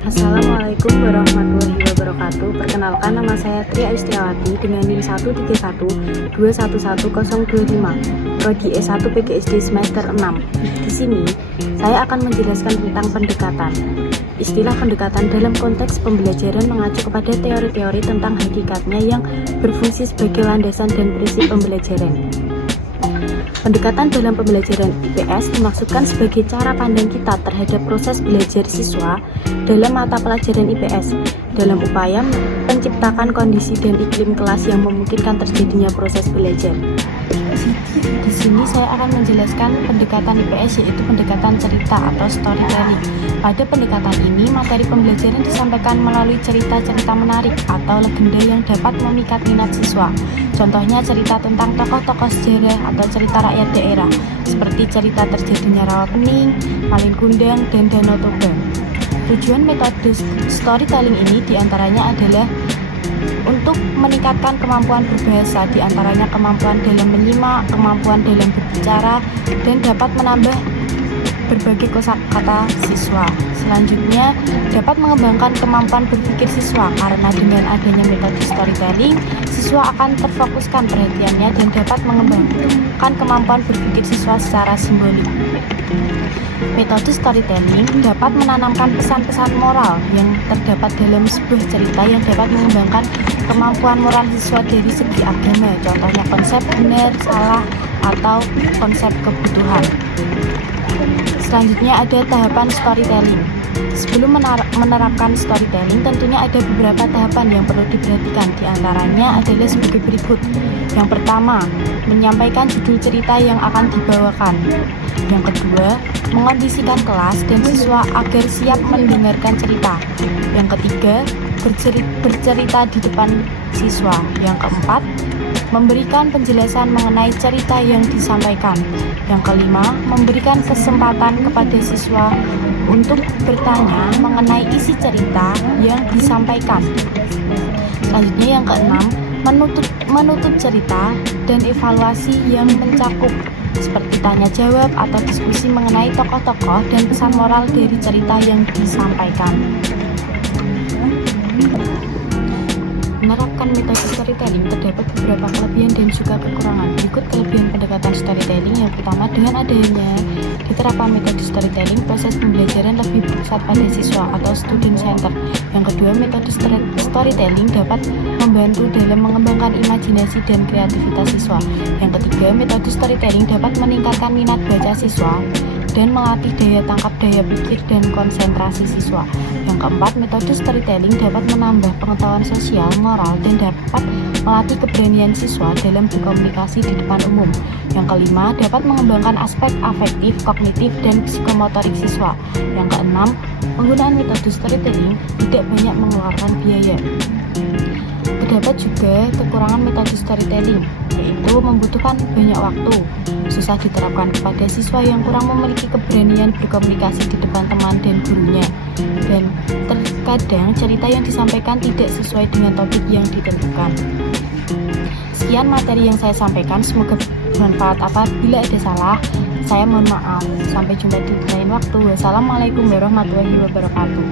Assalamualaikum warahmatullahi wabarakatuh. Perkenalkan, nama saya Tria Istiawati dengan NIM 131211025, Prodi S1 PGSD semester 6. Di sini, saya akan menjelaskan tentang pendekatan. Istilah pendekatan dalam konteks pembelajaran mengacu kepada teori-teori tentang hakikatnya yang berfungsi sebagai landasan dan prinsip pembelajaran. Pendekatan dalam pembelajaran IPS dimaksudkan sebagai cara pandang kita terhadap proses belajar siswa dalam mata pelajaran IPS dalam upaya menciptakan kondisi dan iklim kelas yang memungkinkan terjadinya proses belajar. Di sini saya akan menjelaskan pendekatan IPS, yaitu pendekatan cerita atau storytelling. Pada pendekatan ini, materi pembelajaran disampaikan melalui cerita-cerita menarik atau legenda yang dapat memikat minat siswa. Contohnya cerita tentang tokoh-tokoh sejarah atau cerita rakyat daerah, seperti cerita terjadinya Rawapening, Malin Kundang, dan Danau Toba. Tujuan metode storytelling ini diantaranya adalah untuk meningkatkan kemampuan berbahasa, diantaranya kemampuan dalam menyimak, kemampuan dalam berbicara, dan dapat menambah berbagai kosakata siswa. Selanjutnya, dapat mengembangkan kemampuan berpikir siswa, karena dengan adanya metode storytelling, siswa akan terfokuskan perhatiannya dan dapat mengembangkan kemampuan berpikir siswa secara simbolik. Metode storytelling dapat menanamkan pesan-pesan moral yang terdapat dalam sebuah cerita yang dapat mengembangkan kemampuan moral siswa dari segi agama, contohnya konsep benar, salah, atau konsep kebutuhan. Selanjutnya ada tahapan storytelling. Sebelum menerapkan storytelling, tentunya ada beberapa tahapan yang perlu diperhatikan. Di antaranya adalah sebagai berikut. Yang pertama, menyampaikan judul cerita yang akan dibawakan. Yang kedua, mengondisikan kelas dan siswa agar siap mendengarkan cerita. Yang ketiga, bercerita di depan siswa. Yang keempat, memberikan penjelasan mengenai cerita yang disampaikan. Yang kelima, memberikan kesempatan kepada siswa untuk bertanya mengenai isi cerita yang disampaikan. Selanjutnya yang keenam, menutup cerita dan evaluasi yang mencakup seperti tanya jawab atau diskusi mengenai tokoh-tokoh dan pesan moral dari cerita yang disampaikan. Menerapkan metode storytelling terdapat beberapa kelebihan dan juga kekurangan. Berikut kelebihan pendekatan storytelling. Yang pertama, dengan adanya diterapkan metode storytelling, proses pembelajaran lebih berpusat pada siswa atau student center. Yang kedua, metode storytelling dapat membantu dalam mengembangkan imajinasi dan kreativitas siswa. Yang ketiga, metode storytelling dapat meningkatkan minat baca siswa dan melatih daya tangkap, daya pikir, dan konsentrasi siswa. Yang keempat, metode storytelling dapat menambah pengetahuan sosial, moral, dan dapat melatih keberanian siswa dalam berkomunikasi di depan umum. Yang kelima, dapat mengembangkan aspek afektif, kognitif, dan psikomotorik siswa. Yang keenam, penggunaan metode storytelling tidak banyak mengeluarkan biaya. Terdapat juga kekurangan metode storytelling, yaitu membutuhkan banyak waktu, susah diterapkan kepada siswa yang kurang memiliki keberanian berkomunikasi di depan teman dan gurunya, dan terkadang cerita yang disampaikan tidak sesuai dengan topik yang ditentukan. Sekian materi yang saya sampaikan, semoga bermanfaat. Apabila ada salah, saya mohon maaf. Sampai jumpa di lain waktu. Wassalamualaikum warahmatullahi wabarakatuh.